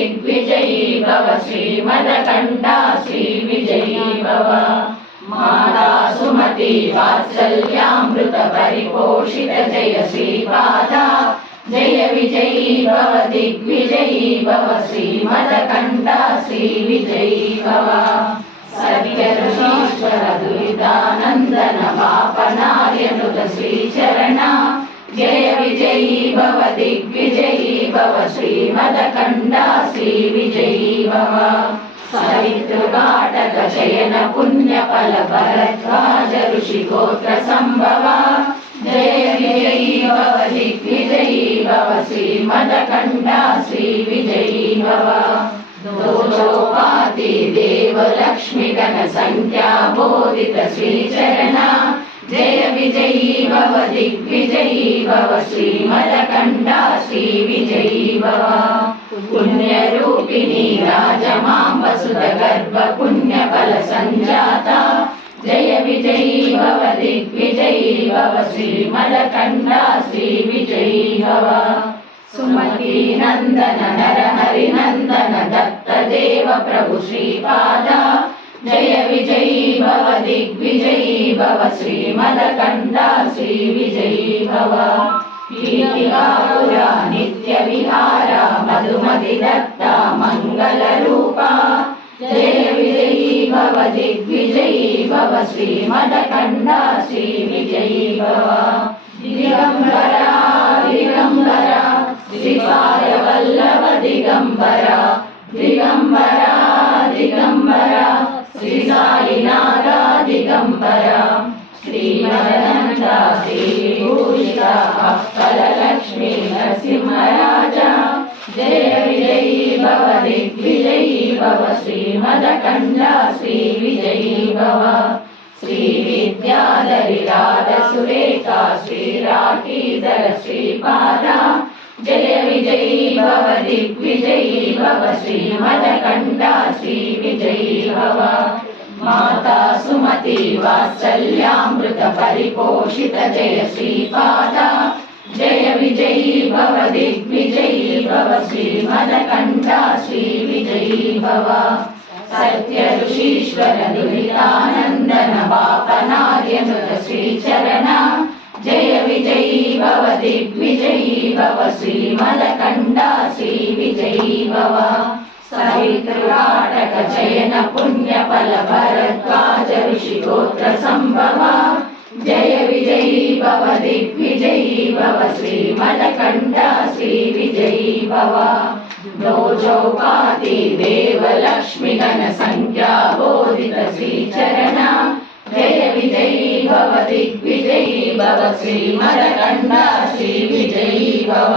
दिग्विजयी भव श्रीमदकण्ठा श्रीविजयी भव माता सुमति वात्सल्यामृत परिपोषित जय श्रीपादा जय विजयी भव दिग्विजयी भव श्रीमदकण्ठा श्रीविजयी भव सत्यऋषीश्वर दुरितानन्दन पापनार्यनुत श्रीचरण जय विजयी भव दिग्विजयी भव श्रीमदकण्ठा श्रीविजयी भव सवितृघाटक शयन पुण्यफल भरद्वाज ऋषिगोत्र संभव जय विजयी भव दिग्विजयी भव श्रीमदकण्ठा श्रीविजयी भव दोषोपाति देव लक्ष्मी गण संख्या बोधित श्रीचरण जय विजयी भव दिग्विजयी भव श्रीमदकण्ठा श्रीविजयी भव पुण्यरूपिणी राजमां वसुधगर्भ पुण्यफल संजाता जय विजयी भव दिग्विजयी भव श्रीमदकण्ठा श्रीविजयी भव सुमती नंदन नरहरि नंदन दत्त देव प्रभु श्रीपादा जय विजयी भव दिग्विजयी भव श्रीमदकण्ठा श्रीविजयी भव कीर्तिकापुरा नित्य विहारा मधुमति दत्ता मंगल रूपा जय विजयी भव दिग्विजयी भव श्रीमदकण्ठा श्रीविजयी भव दिगंबरा दिगंबरा श्रीपाद वल्लभ दिगंबरा दिगंबरा दिगंबरा श्री साईनाथ दिगंबरा श्रीमदनंदा श्रीभूषिता अक्कलक्ष्मी नरसिंहराजा जय विजयी भव दिग्विजयी भव श्रीमदकण्ठा श्रीविजयी भव श्री विद्याधरी राधा सुरेखा श्रीराठीधर श्रीपादा जय विजयी भव दिग्विजयी भव श्रीमदकण्ठा श्रीविजयी भव माता सुमति वात्सल्यामृत परिपोषित जय श्रीपादा जय विजयी भव दिग्विजयी भव श्रीमदकण्ठा श्रीविजयी भव सत्य ऋषीश्वर दुरितानन्दन पापनार्यनुत श्रीचरण जय विजयी भव दिग्विजयी भव श्रीमदकण्ठा श्रीविजयी भव सवितृघाटक शयन पुण्यफल भरद्वाज ऋषिगोत्र संभव जय विजयी भव दिग्विजयी भव श्रीमदकण्ठा श्रीविजयी भव दोषोपाति देव लक्ष्मी गण संख्या बोधित श्रीचरण जय विजयी भव दिग्विजयी भव श्रीमदकण्ठा श्रीविजयी भव।